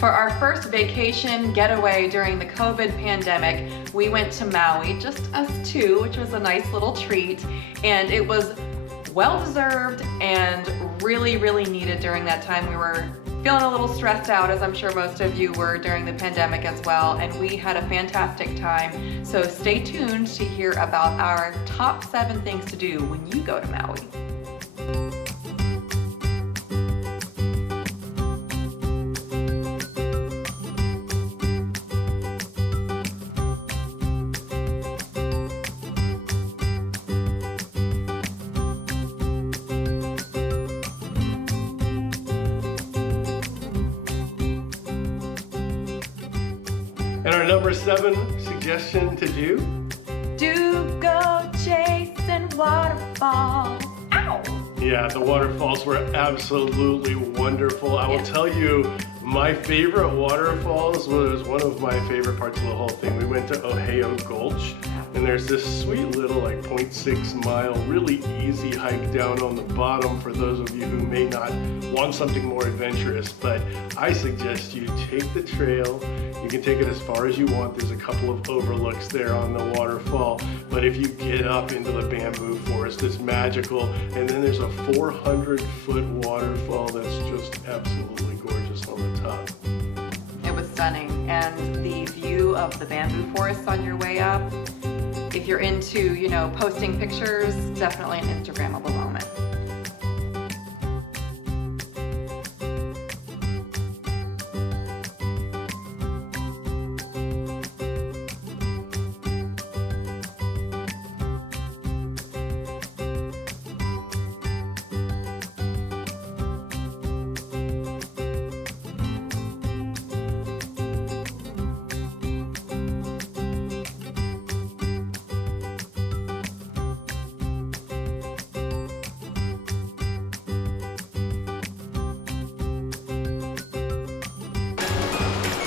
For our first vacation getaway during the COVID pandemic, we went to Maui, just us two, which was a nice little treat. And it was well-deserved and really, really needed during that time. We were feeling a little stressed out, as I'm sure most of you were during the pandemic as well, and we had a fantastic time. So stay tuned to hear about our top 7 things to do when you go to Maui. And our number 7 suggestion to do? Do go chasing waterfalls. Ow! Yeah, the waterfalls were absolutely wonderful. I will tell you, my favorite waterfalls was one of my favorite parts of the whole thing. We went to Ohio Gulch, and there's this sweet little 0.6 mile, really easy hike down on the bottom for those of you who may not want something more adventurous. But I suggest you take the trail. You can take it as far as you want. There's a couple of overlooks there on the waterfall. But if you get up into the bamboo forest, it's magical. And then there's a 400-foot waterfall that's just absolutely gorgeous on the top. It was stunning, and the view of the bamboo forests on your way up, if you're into, posting pictures, definitely an Instagrammable moment.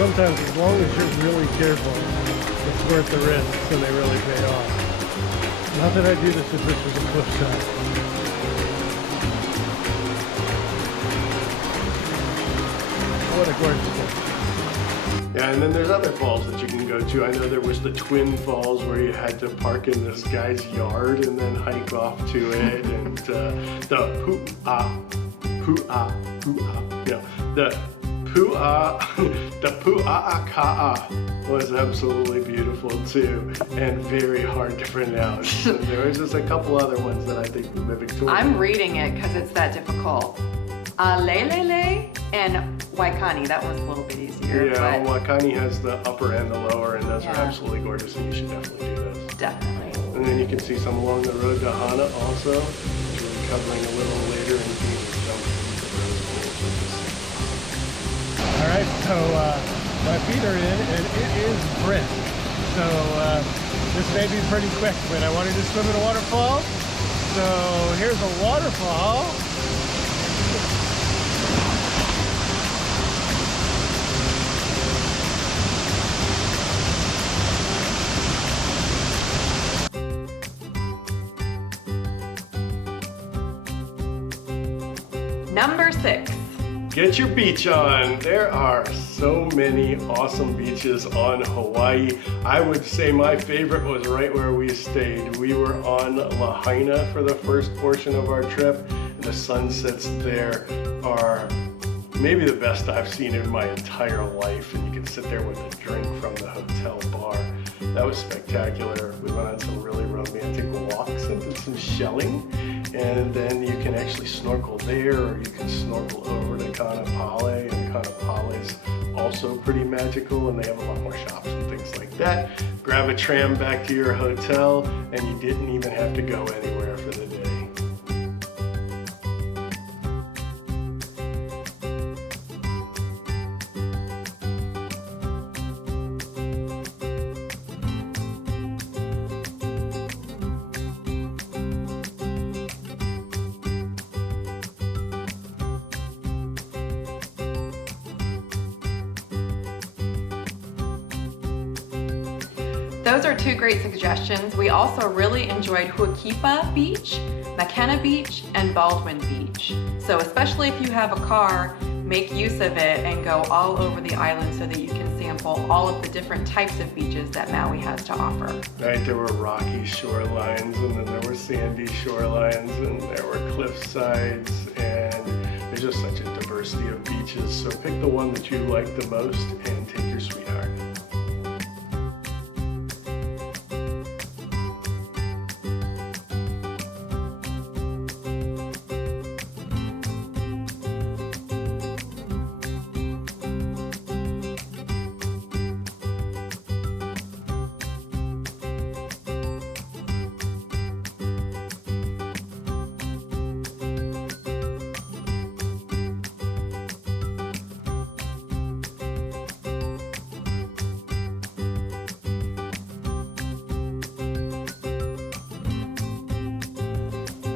Sometimes, as long as you're really careful, it's worth the risk and they really pay off. Not that I do this if this was a cliff shot. What a gorgeous day. Yeah, and then there's other falls that you can go to. I know there was the Twin Falls where you had to park in this guy's yard and then hike off to it, and the Pu'a'aka'a was absolutely beautiful too, and very hard to pronounce. And there was just a couple other ones that I think the Victoria. I'm reading it because it's that difficult. Alelele and Waikani, that one's a little bit easier. Yeah, Waikani has the upper and the lower, and those are absolutely gorgeous, and you should definitely do those. Definitely. And then you can see some along the road to Hana also, which we'll be covering a little later in the Alright, so my feet are in, and it is brisk. So this may be pretty quick, but I wanted to swim in a waterfall. So here's a waterfall. Number 6. Get your beach on. There are so many awesome beaches on Hawaii. I would say my favorite was right where we stayed. We were on Lahaina for the first portion of our trip. The sunsets there are maybe the best I've seen in my entire life, and you can sit there with a drink from the hotel bar. That was spectacular. We went on some really romantic walks and did some shelling, and then you can actually snorkel there, or you can snorkel over to Kaanapali, and Kaanapali is also pretty magical, and they have a lot more shops and things like that. Grab a tram back to your hotel, and you didn't even have to go anywhere for the day. Those are 2 great suggestions. We also really enjoyed Huakipa Beach, McKenna Beach, and Baldwin Beach. So especially if you have a car, make use of it and go all over the island so that you can sample all of the different types of beaches that Maui has to offer. Right, there were rocky shorelines, and then there were sandy shorelines, and there were cliff sides, and there's just such a diversity of beaches. So pick the one that you like the most and take your sweetheart.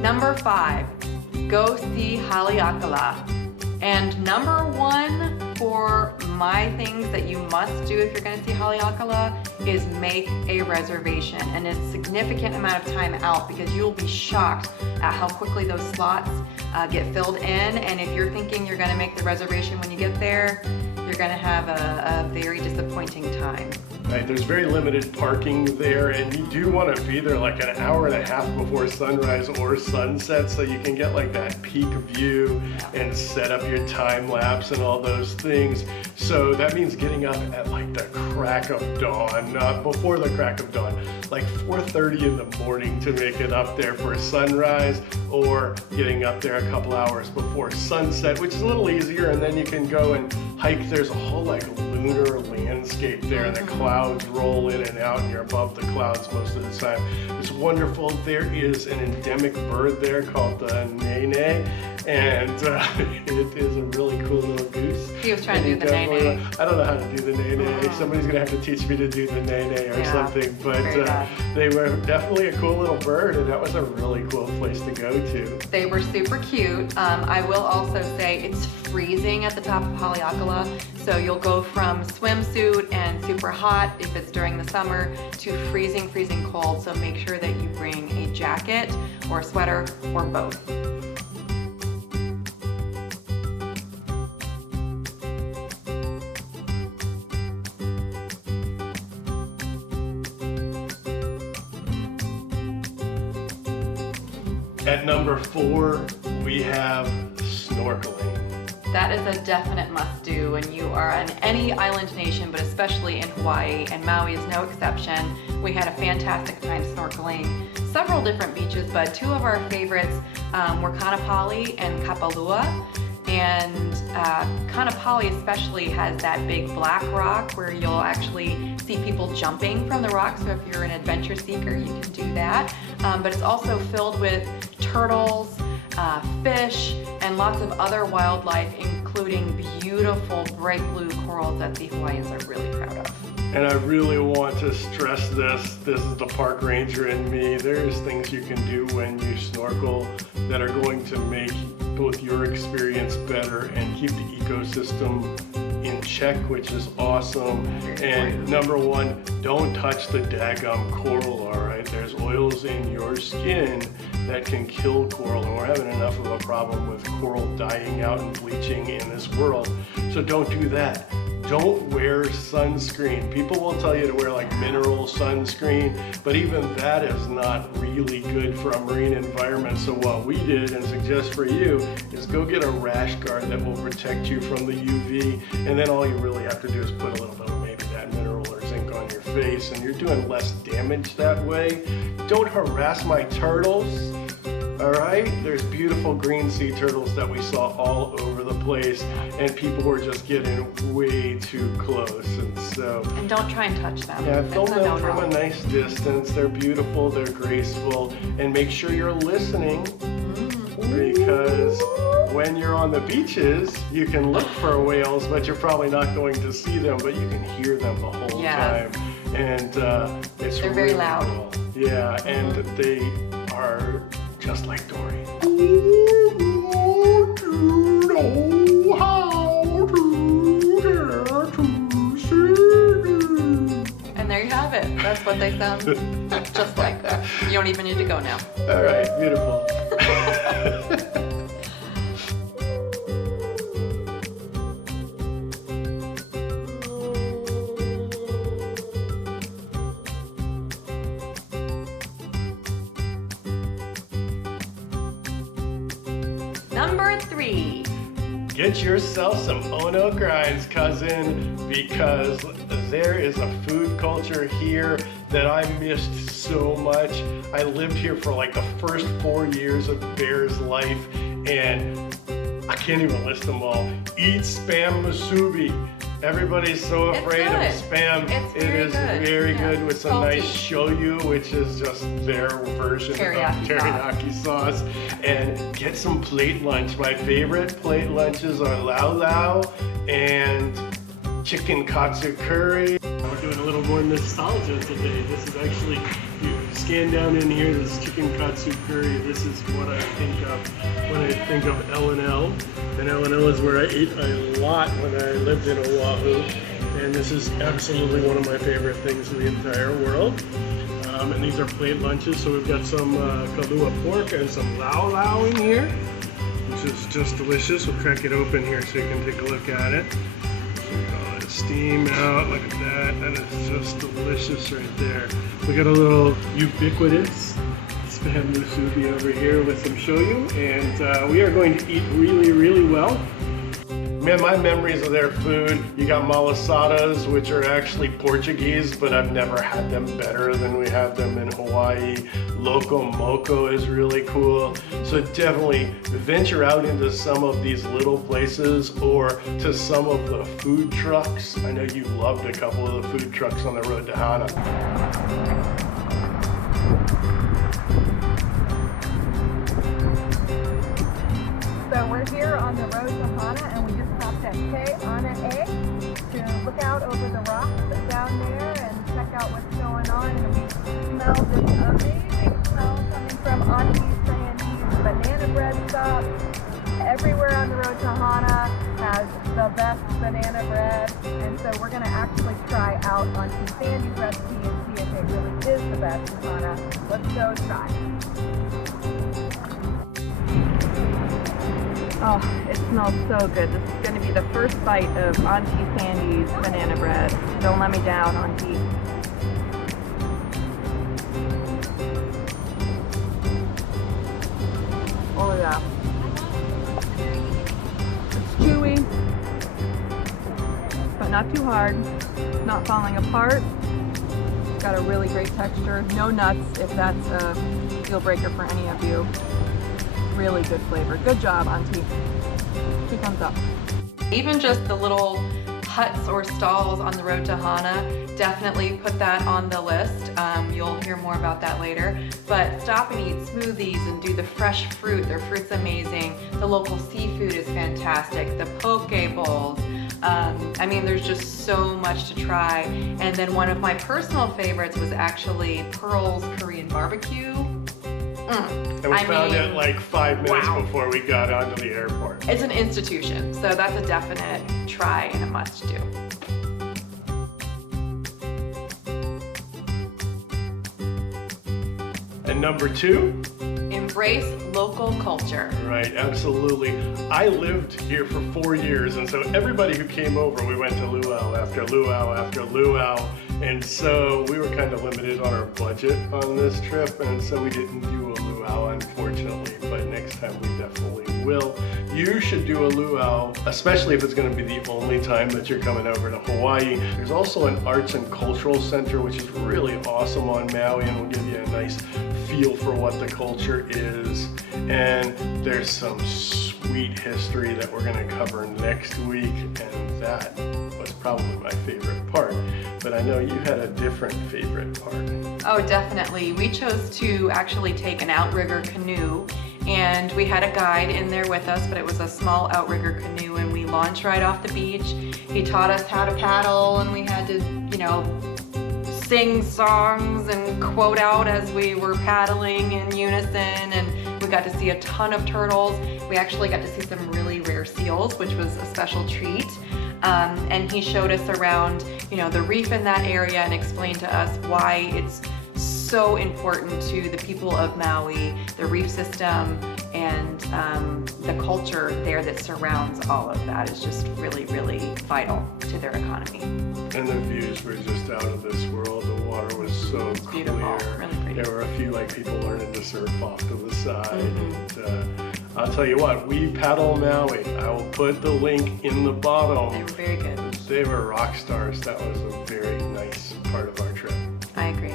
Number 5, go see Haleakala. And number 1 for my things that you must do if you're going to see Haleakala is make a reservation, and a significant amount of time out, because you'll be shocked at how quickly those slots get filled in. And if you're thinking you're going to make the reservation when you get there, you're going to have a very disappointing time. Right, there's very limited parking there, and you do want to be there like an hour and a half before sunrise or sunset so you can get like that peak view and set up your time lapse and all those things. So that means getting up at like the crack of dawn, not before the crack of dawn, like 4:30 in the morning to make it up there for sunrise, or getting up there a couple hours before sunset, which is a little easier, and then you can go and hike. There's a whole like lunar landscape there, and the clouds roll in and out, and you're above the clouds most of the time. It's wonderful. There is an endemic bird there called the nene, and it is a really cool little goose. He was trying to do the nene. I don't know how to do the nene. Somebody's gonna have to teach me to do the nene or something, but they were definitely a cool little bird, and that was a really cool place to go to. They were super cute. I will also say it's freezing at the top of Haleakala, so you'll go from swimsuit and super hot if it's during the summer to freezing cold, so make sure that you bring a jacket or a sweater or both. At number 4, we have snorkeling. That is a definite must-do when you are on any island nation, but especially in Hawaii, and Maui is no exception. We had a fantastic time snorkeling several different beaches, but 2 of our favorites were Kaanapali and Kapalua. And Kaanapali especially has that big black rock where you'll actually see people jumping from the rock, so if you're an adventure seeker, you can do that. But it's also filled with turtles, fish, and lots of other wildlife, including beautiful bright blue corals that the Hawaiians are really proud of. And I really want to stress this is the park ranger in me. There's things you can do when you snorkel that are going to make both your experience better and keep the ecosystem in check, which is awesome. And number 1, don't touch the daggum coral, all right? There's oils in your skin that can kill coral, and we're having enough of a problem with coral dying out and bleaching in this world. So don't do that. Don't wear sunscreen. People will tell you to wear like mineral sunscreen, but even that is not really good for a marine environment. So what we did and suggest for you is go get a rash guard that will protect you from the UV, and then all you really have to do is put a little bit of maybe that mineral or zinc on your face, and you're doing less damage that way. Don't harass my turtles. All right, there's beautiful green sea turtles that we saw all over the place, and people were just getting way too close, and don't try and touch them. Yeah, film them from a nice distance. They're beautiful, they're graceful, and make sure you're listening, because when you're on the beaches, you can look for whales, but you're probably not going to see them, but you can hear them the whole time, and it's they're really very loud. cool. Yeah, and they are just like Dory. And there you have it. That's what they sound just like. You don't even need to go now. All right, beautiful. Number 3. Get yourself some Ono grinds, cousin, because there is a food culture here that I missed so much. I lived here for like the first 4 years of Bear's life, and I can't even list them all. Eat spam musubi. Everybody's so afraid of spam. It's It is very good with some Salty. nice shoyu, which is just their version of teriyaki sauce. And get some plate lunch. My favorite plate lunches are lau lau and chicken katsu curry. We're doing a little more nostalgia today. This is actually, you scan down in here, this chicken katsu curry. This is what I think of when I think of L&L. And L&L is where I ate a lot when I lived in Oahu. And this is absolutely one of my favorite things in the entire world. And these are plate lunches. So we've got some kalua pork and some lau lau in here, which is just delicious. We'll crack it open here so you can take a look at it. Steam out, look at that. That is just delicious right there. We got a little ubiquitous spam musubi over here with some shoyu, and we are going to eat really, really well. Man, my memories of their food, you got malasadas, which are actually Portuguese, but I've never had them better than we have them in Hawaii. Loco moco is really cool. So definitely venture out into some of these little places or to some of the food trucks. I know you loved a couple of the food trucks on the road to Hana. So we're here on the road to Hana, and we just stopped at Hana to look out over the rocks down there and check out what's going on. And we smell this amazing smell coming from Auntie's Sandy's banana bread stop. Everywhere on the road to Hana has the best banana bread, and so we're going to actually try out Auntie Sandy's recipe and see if it really is the best in Hana. Let's go try. Oh, it smells so good. This is going to be the first bite of Auntie Sandy's banana bread. Don't let me down, Auntie. Oh yeah. It's chewy, but not too hard. It's not falling apart. It's got a really great texture. No nuts if that's a deal breaker for any of you. Really good flavor. Good job, Auntie. 2 thumbs up. Even just the little huts or stalls on the road to Hana, definitely put that on the list. You'll hear more about that later. But stop and eat smoothies and do the fresh fruit. Their fruit's amazing. The local seafood is fantastic. The poke bowls. I mean, there's just so much to try. And then one of my personal favorites was actually Pearl's Korean barbecue. And we found it like 5 minutes before we got onto the airport. It's an institution, so that's a definite try and a must do. And number 2? Embrace local culture. Right, absolutely. I lived here for 4 years, and so everybody who came over, we went to luau after luau after luau, and so we were kind of limited on our budget on this trip, and so we didn't do a luau, unfortunately, but next time we definitely will. You should do a luau, especially if it's going to be the only time that you're coming over to Hawaii. There's also an arts and cultural center, which is really awesome on Maui, and will give you a nice feel for what the culture is. And there's some sweet history that we're going to cover next week, and that was probably my favorite part. But I know you had a different favorite part. Oh, definitely. We chose to actually take an outrigger canoe, and we had a guide in there with us, but it was a small outrigger canoe, and we launched right off the beach. He taught us how to paddle, and we had to, sing songs and quote out as we were paddling in unison, and we got to see a ton of turtles. We actually got to see some really rare seals, which was a special treat. And he showed us around, the reef in that area and explained to us why it's so important to the people of Maui, the reef system, and the culture there that surrounds all of that is just really, really vital to their economy. And the views were just out of this world. The water was so clear. Beautiful, really pretty. There were a few people learning to surf off to the side. And, I'll tell you what, we paddle Maui. I will put the link in the bottom. They were very good. They were rock stars. That was a very nice part of our trip. I agree.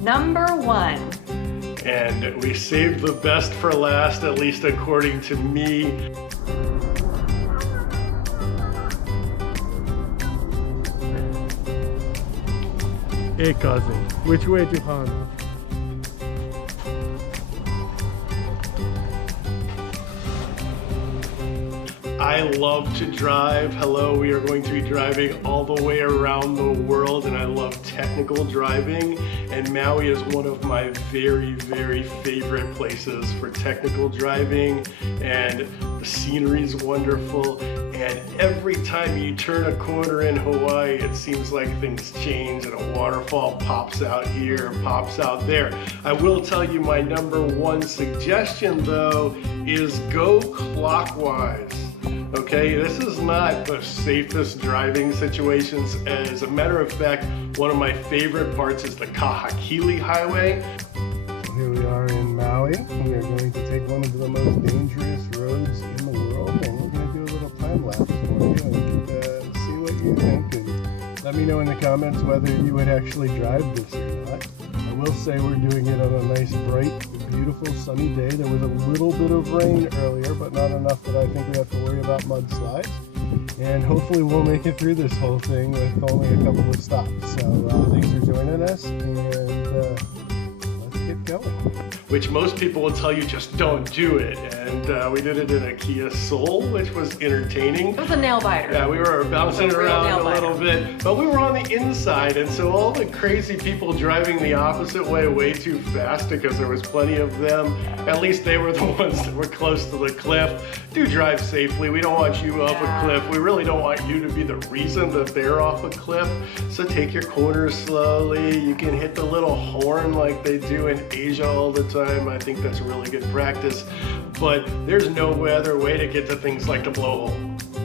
Number 1. And we saved the best for last, at least according to me. Hey cousin, which way to Hana? I love to drive. Hello, we are going to be driving all the way around the world, and I love technical driving. And Maui is one of my very, very favorite places for technical driving. And the scenery is wonderful. And every time you turn a corner in Hawaii, it seems like things change and a waterfall pops out here and pops out there. I will tell you my number 1 suggestion though is go clockwise. Okay, this is not the safest driving situations. As a matter of fact, one of my favorite parts is the Kahakili Highway. So here we are in Maui. We are going to take one of the most dangerous roads in the world, and we're going to do a little time lapse for you and see what you think. And let me know in the comments whether you would actually drive this or not. I will say we're doing it on a nice, bright, beautiful sunny day. There was a little bit of rain earlier, but not enough that I think we have to worry about mudslides. And hopefully we'll make it through this whole thing with only a couple of stops. So thanks for joining us, and let's get going. Which most people will tell you just don't do it. And we did it in a Kia Soul, which was entertaining. It was a nail biter. Yeah, we were bouncing around a little bit, but we were on the inside, and so all the crazy people driving the opposite way too fast, because there was plenty of them, at least they were the ones that were close to the cliff. Do drive safely. We don't want you off a cliff. We really don't want you to be the reason that they're off a cliff. So take your corners slowly. You can hit the little horn like they do in Asia all the time. I think that's really good practice. But there's no other way to get to things like the blowhole.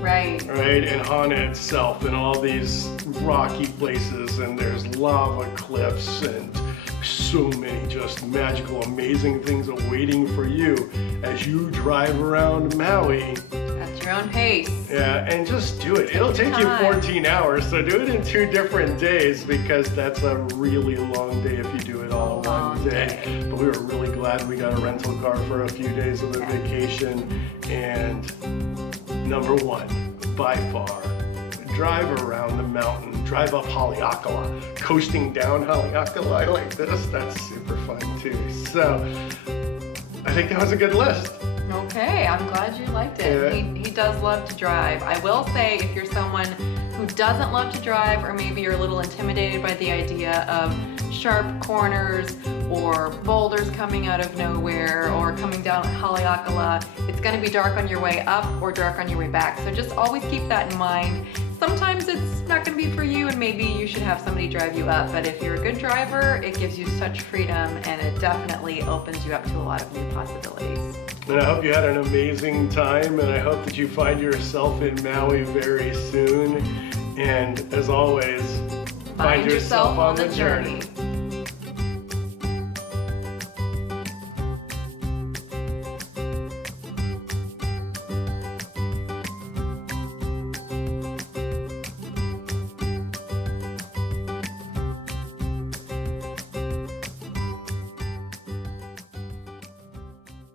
Right. Right, and Hana itself and all these rocky places, and there's lava cliffs and so many just magical, amazing things awaiting for you as you drive around Maui. At your own pace. Yeah, and just do it. It'll take you 14 hours, so do it in 2 different days, because that's a really long day if you do it all in one day. But we were really glad we got a rental car for a few days of the vacation. And number 1, by far, drive around the mountain, drive up Haleakala, coasting down Haleakala like this. That's super fun too. So I think that was a good list. Okay, I'm glad you liked it. Yeah. He does love to drive. I will say, if you're someone who doesn't love to drive, or maybe you're a little intimidated by the idea of sharp corners or boulders coming out of nowhere or coming down Haleakala, it's going to be dark on your way up or dark on your way back. So just always keep that in mind. Sometimes it's not going to be for you, and maybe you should have somebody drive you up. But if you're a good driver, it gives you such freedom, and it definitely opens you up to a lot of new possibilities. And I hope you had an amazing time, and I hope that you find yourself in Maui very soon. And as always, find yourself on the journey.